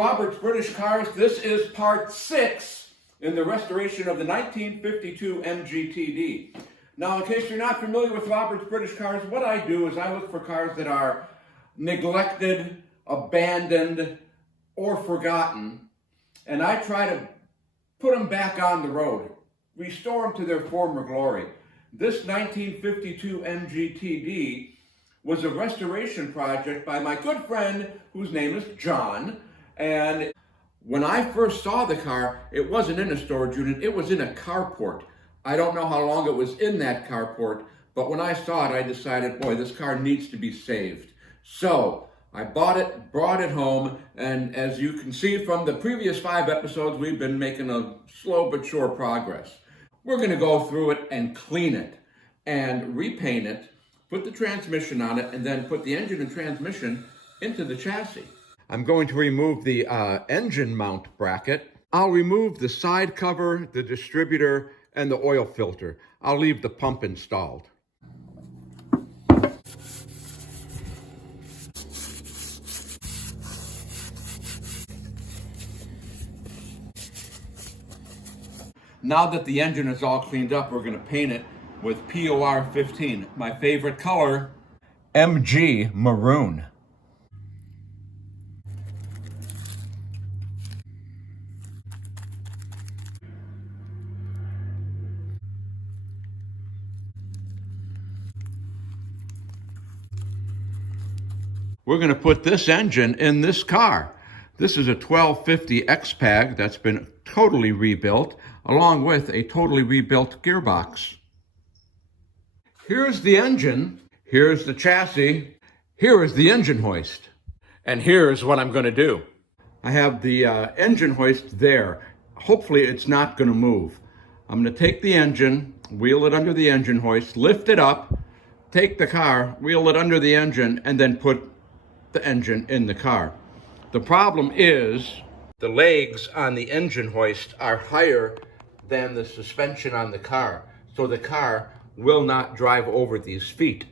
Robert's British Cars. This is part 6 in the restoration of the 1952 MGTD. Now, in case you're not familiar with Robert's British Cars, what I do is I look for cars that are neglected, abandoned, or forgotten, and I try to put them back on the road, restore them to their former glory. This 1952 MGTD was a restoration project by my good friend whose name is John. And when I first saw the car, it wasn't in a storage unit, it was in a carport. I don't know how long it was in that carport, but when I saw it, I decided, boy, this car needs to be saved. So I bought it, brought it home, and as you can see from the previous 5 episodes, we've been making a slow but sure progress. We're going to go through it and clean it and repaint it, put the transmission on it, and then put the engine and transmission into the chassis. I'm going to remove the engine mount bracket. I'll remove the side cover, the distributor, and the oil filter. I'll leave the pump installed. Now that the engine is all cleaned up, we're going to paint it with POR 15. My favorite color, MG Maroon. We're going to put this engine in this car. This is a 1250 XPAG that's been totally rebuilt, along with a totally rebuilt gearbox. Here's the engine, here's the chassis, here is the engine hoist. And here's what I'm going to do. I have the engine hoist there. Hopefully it's not going to move. I'm going to take the engine, wheel it under the engine hoist, lift it up, take the car, wheel it under the engine, and then put the engine in the car. The problem is the legs on the engine hoist are higher than the suspension on the car, so the car will not drive over these feet.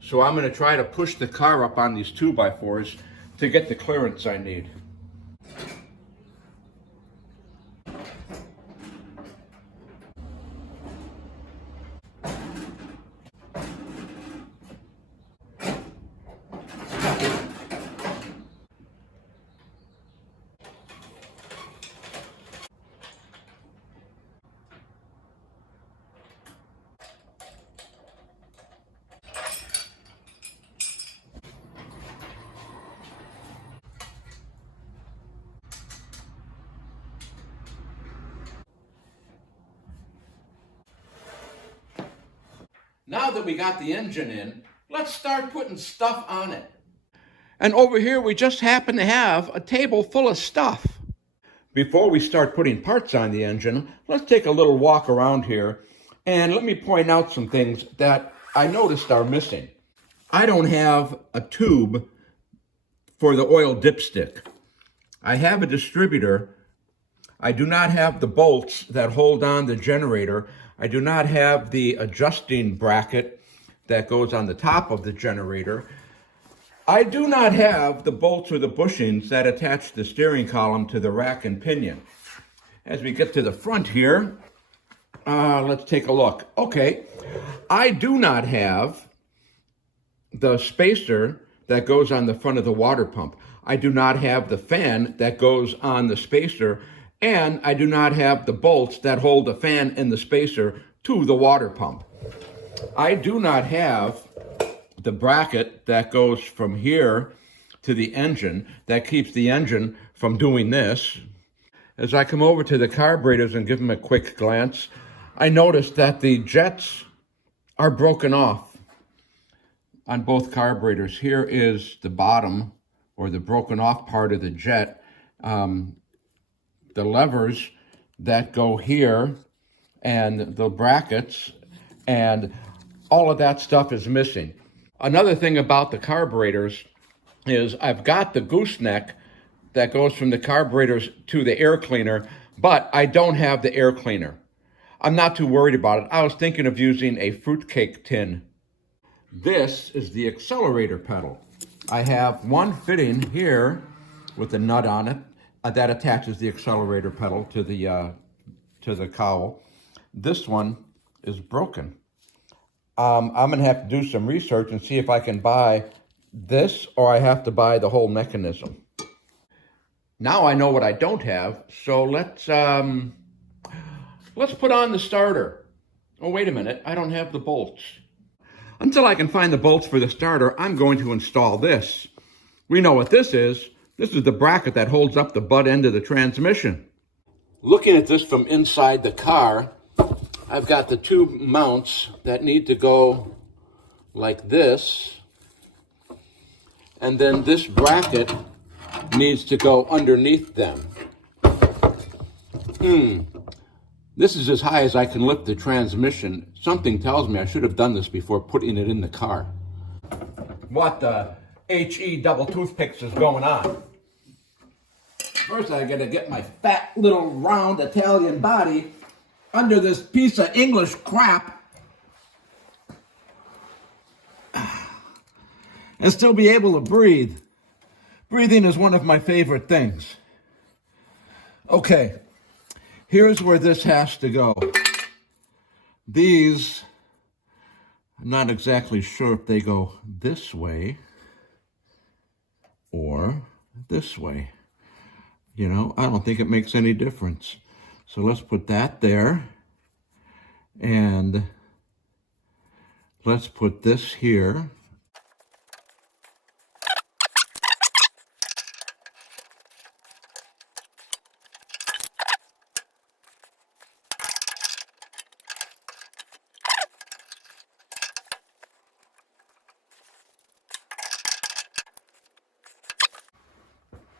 So I'm going to try to push the car up on these 2x4s to get the clearance I need. Now that we got the engine in, let's start putting stuff on it. And over here, we just happen to have a table full of stuff. Before we start putting parts on the engine, let's take a little walk around here, and let me point out some things that I noticed are missing. I don't have a tube for the oil dipstick. I have a distributor. I do not have the bolts that hold on the generator. I do not have the adjusting bracket that goes on the top of the generator. I do not have the bolts or the bushings that attach the steering column to the rack and pinion. As we get to the front here, let's take a look. Okay, I do not have the spacer that goes on the front of the water pump. I do not have the fan that goes on the spacer, and I do not have the bolts that hold the fan and the spacer to the water pump. I do not have the bracket that goes from here to the engine that keeps the engine from doing this. As I come over to the carburetors and give them a quick glance, I notice that the jets are broken off on both carburetors. Here is the bottom, or the broken off part of the jet. The levers that go here and the brackets, and all of that stuff is missing. Another thing about the carburetors is I've got the gooseneck that goes from the carburetors to the air cleaner, but I don't have the air cleaner. I'm not too worried about it. I was thinking of using a fruitcake tin. This is the accelerator pedal. I have one fitting here with a nut on it. That attaches the accelerator pedal to the cowl. This one is broken. I'm going to have to do some research and see if I can buy this or I have to buy the whole mechanism. Now I know what I don't have, so let's put on the starter. Oh, wait a minute, I don't have the bolts. Until I can find the bolts for the starter, I'm going to install this. We know what this is. This is the bracket that holds up the butt end of the transmission. Looking at this from inside the car, I've got the two mounts that need to go like this. And then this bracket needs to go underneath them. This is as high as I can lift the transmission. Something tells me I should have done this before putting it in the car. What the HE double toothpicks is going on? First I gotta get my fat little round Italian body under this piece of English crap and still be able to breathe. Breathing is one of my favorite things. Okay, here's where this has to go. These, I'm not exactly sure if they go this way or this way. You know, I don't think it makes any difference. So let's put that there. And let's put this here.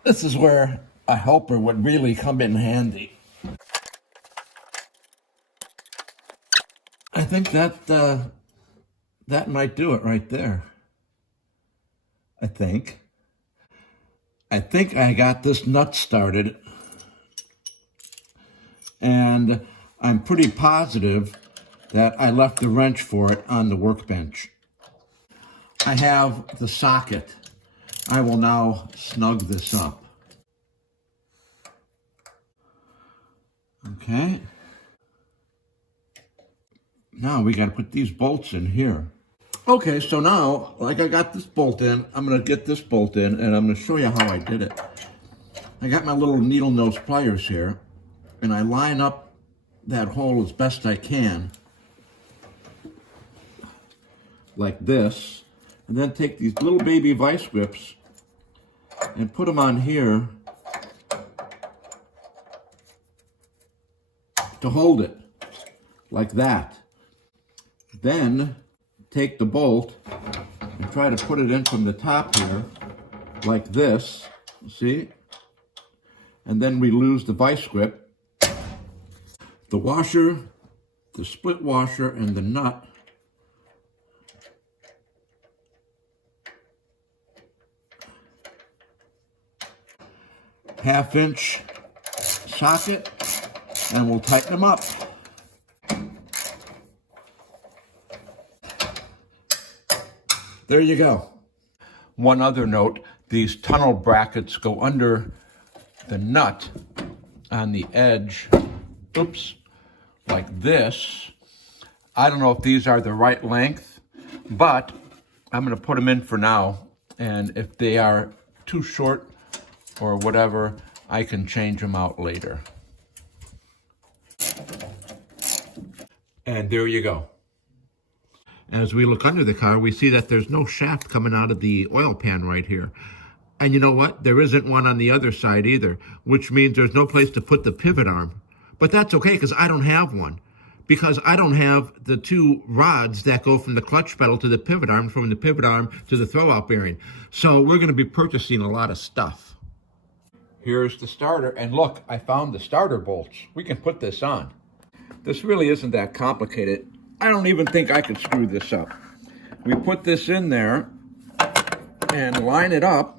This is where a helper would really come in handy. I think that might do it right there. I think I got this nut started, and I'm pretty positive that I left the wrench for it on the workbench. I have the socket. I will now snug this up. Okay. Now we got to put these bolts in here. Okay, so now, like I got this bolt in, I'm going to get this bolt in, and I'm going to show you how I did it. I got my little needle nose pliers here, and I line up that hole as best I can, like this, and then take these little baby vice grips and put them on here to hold it, like that. Then take the bolt and try to put it in from the top here, like this, see? And then we lose the vice grip. The washer, the split washer, and the nut half-inch socket, and we'll tighten them up. There you go. One other note, these tunnel brackets go under the nut on the edge, oops, like this. I don't know if these are the right length, but I'm going to put them in for now, and if they are too short or whatever, I can change them out later. And there you go. As we look under the car, we see that there's no shaft coming out of the oil pan right here. And you know what? There isn't one on the other side either, which means there's no place to put the pivot arm. But that's okay, because I don't have one. Because I don't have the two rods that go from the clutch pedal to the pivot arm, from the pivot arm to the throwout bearing. So we're going to be purchasing a lot of stuff. Here's the starter, and look, I found the starter bolts. We can put this on. This really isn't that complicated. I don't even think I could screw this up. We put this in there and line it up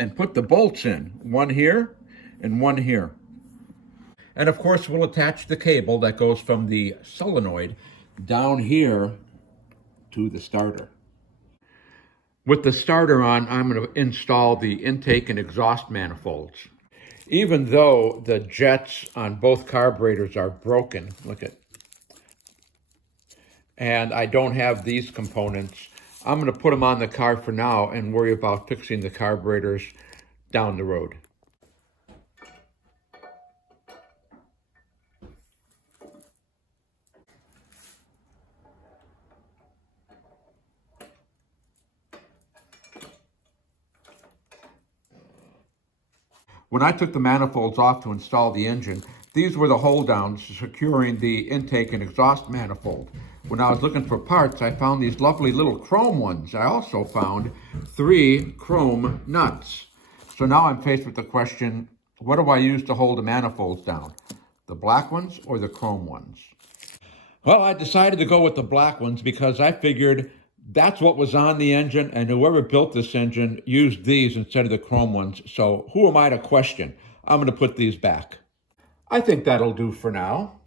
and put the bolts in. One here and one here. And of course, we'll attach the cable that goes from the solenoid down here to the starter. With the starter on, I'm going to install the intake and exhaust manifolds. Even though the jets on both carburetors are broken, look at, and I don't have these components, I'm going to put them on the car for now and worry about fixing the carburetors down the road. When I took the manifolds off to install the engine, these were the hold downs securing the intake and exhaust manifold. When I was looking for parts, I found these lovely little chrome ones. I also found 3 chrome nuts. So now I'm faced with the question, what do I use to hold the manifolds down? The black ones or the chrome ones? Well, I decided to go with the black ones because I figured that's what was on the engine, and whoever built this engine used these instead of the chrome ones. So who am I to question? I'm going to put these back. I think that'll do for now.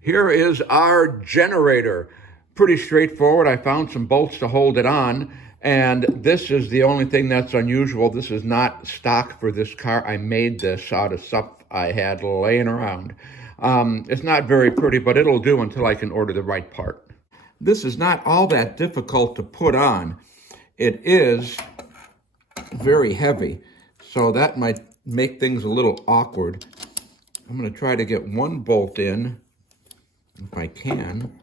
Here is our generator. Pretty straightforward. I found some bolts to hold it on, and this is the only thing that's unusual. This is not stock for this car. I made this out of stuff I had laying around. It's not very pretty, but it'll do until I can order the right part. This is not all that difficult to put on. It is very heavy, so that might make things a little awkward. I'm going to try to get one bolt in, if I can.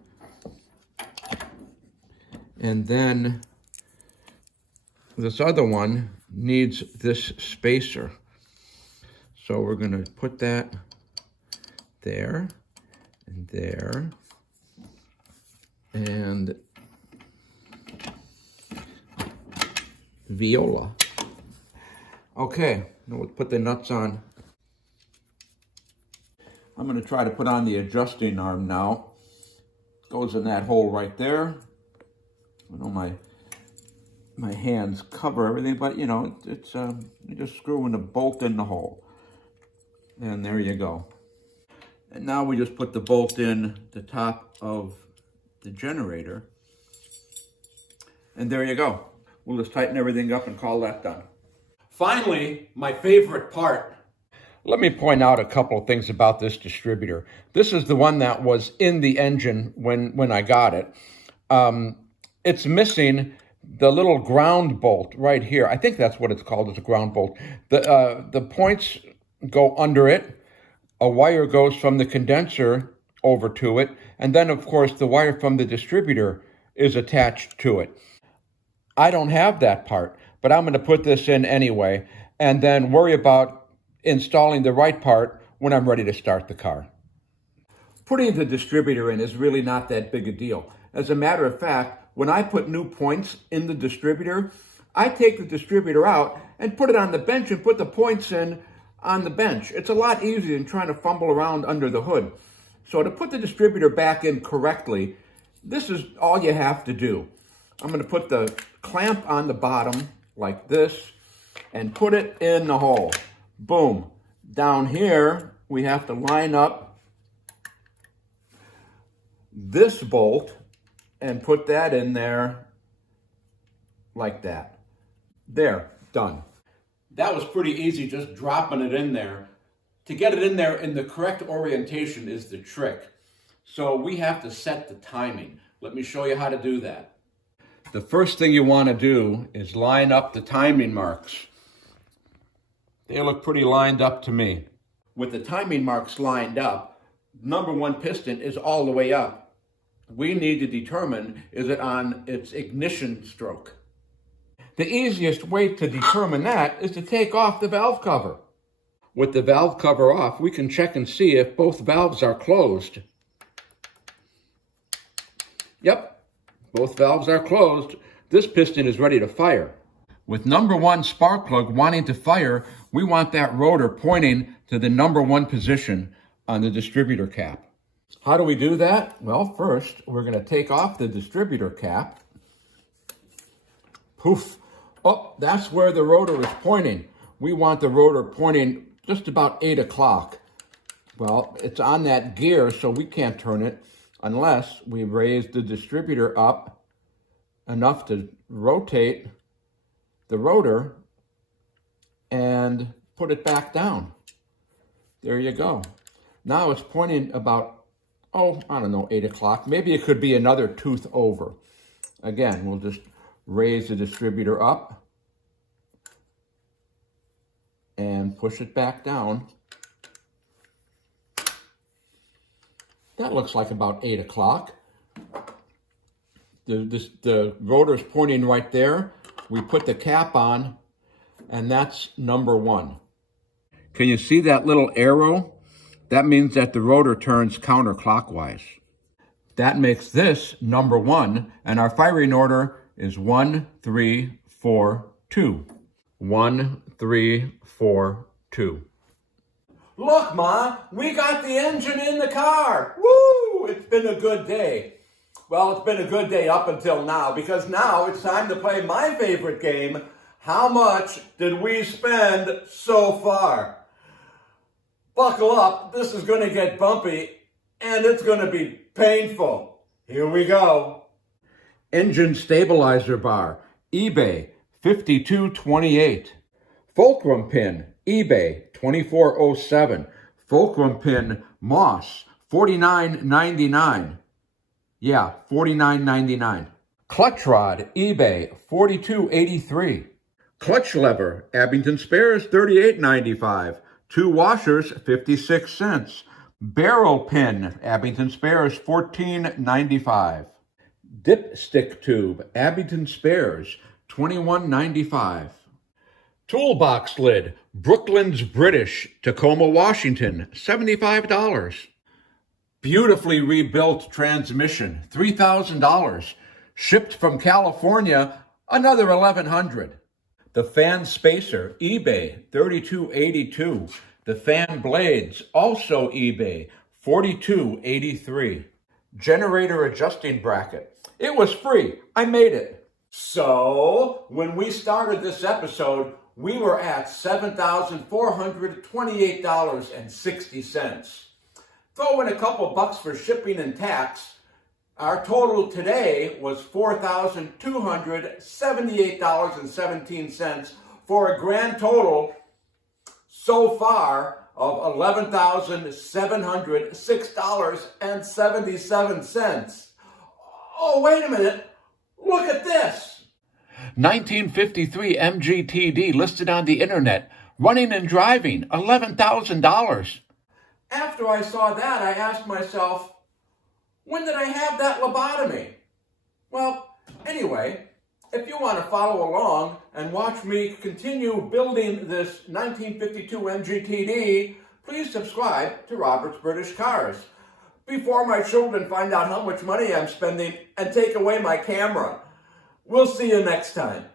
And then this other one needs this spacer. So we're going to put that there and there. And viola. Okay, now we'll put the nuts on. I'm going to try to put on the adjusting arm now. It goes in that hole right there. I know my hands cover everything, but you know, it's you just screw in a bolt in the hole. And there you go. And now we just put the bolt in the top of the generator, and there you go. We'll just tighten everything up and call that done. Finally, my favorite part. Let me point out a couple of things about this distributor. This is the one that was in the engine when I got it. It's missing the little ground bolt right here. I think that's what it's called, is a ground bolt. The points go under it. A wire goes from the condenser over to it, and then of course the wire from the distributor is attached to it. I don't have that part, but I'm going to put this in anyway and then worry about installing the right part when I'm ready to start the car. Putting the distributor in is really not that big a deal. As a matter of fact, when I put new points in the distributor, I take the distributor out and put it on the bench and put the points in on the bench. It's a lot easier than trying to fumble around under the hood. So to put the distributor back in correctly, this is all you have to do. I'm going to put the clamp on the bottom like this and put it in the hole. Boom. Down here, we have to line up this bolt and put that in there like that. There, done. That was pretty easy, just dropping it in there. To get it in there in the correct orientation is the trick. So we have to set the timing. Let me show you how to do that. The first thing you want to do is line up the timing marks. They look pretty lined up to me. With the timing marks lined up, number 1 piston is all the way up. We need to determine, is it on its ignition stroke? The easiest way to determine that is to take off the valve cover. With the valve cover off, we can check and see if both valves are closed. Yep, both valves are closed. This piston is ready to fire. With number 1 spark plug wanting to fire, we want that rotor pointing to the number 1 position on the distributor cap. How do we do that? Well, first, we're going to take off the distributor cap. Poof. Oh, that's where the rotor is pointing. We want the rotor pointing just about 8 o'clock. Well, it's on that gear, so we can't turn it unless we raise the distributor up enough to rotate the rotor and put it back down. There you go. Now it's pointing about, I don't know, 8 o'clock. Maybe it could be another tooth over. Again, we'll just raise the distributor up and push it back down. That looks like about 8 o'clock. The rotor's pointing right there. We put the cap on, and that's number 1. Can you see that little arrow? That means that the rotor turns counterclockwise. That makes this number 1, and our firing order is 1, 3, 4, 2. 1, 3, 4, 2. Look, Ma, we got the engine in the car. Woo! It's been a good day. Well, it's been a good day up until now, because now it's time to play my favorite game. How much did we spend so far? Buckle up, this is going to get bumpy, and it's going to be painful. Here we go. Engine stabilizer bar, eBay, $52.28. Fulcrum pin, eBay, $24.07. Fulcrum pin, Moss, $49.99. Yeah, $49.99. Clutch rod, eBay, $42.83. Clutch lever, Abington Spares, $38.95. 2 washers, 56 cents. Barrel pin, Abington Spares, $14.95. Dipstick tube, Abington Spares, $21.95. Toolbox lid, Brooklands British, Tacoma, Washington, $75. Beautifully rebuilt transmission, $3,000. Shipped from California, another $1,100. The fan spacer, eBay, $32.82. The fan blades, also eBay, $42.83. Generator adjusting bracket. It was free. I made it. So, when we started this episode, we were at $7,428.60. Throw in a couple bucks for shipping and tax. Our total today was $4,278.17 for a grand total so far of $11,706.77. Oh, wait a minute. Look at this. 1953 MGTD listed on the internet. Running and driving, $11,000. After I saw that, I asked myself, when did I have that lobotomy? Well, anyway, if you want to follow along and watch me continue building this 1952 MGTD, please subscribe to Robert's British Cars before my children find out how much money I'm spending and take away my camera. We'll see you next time.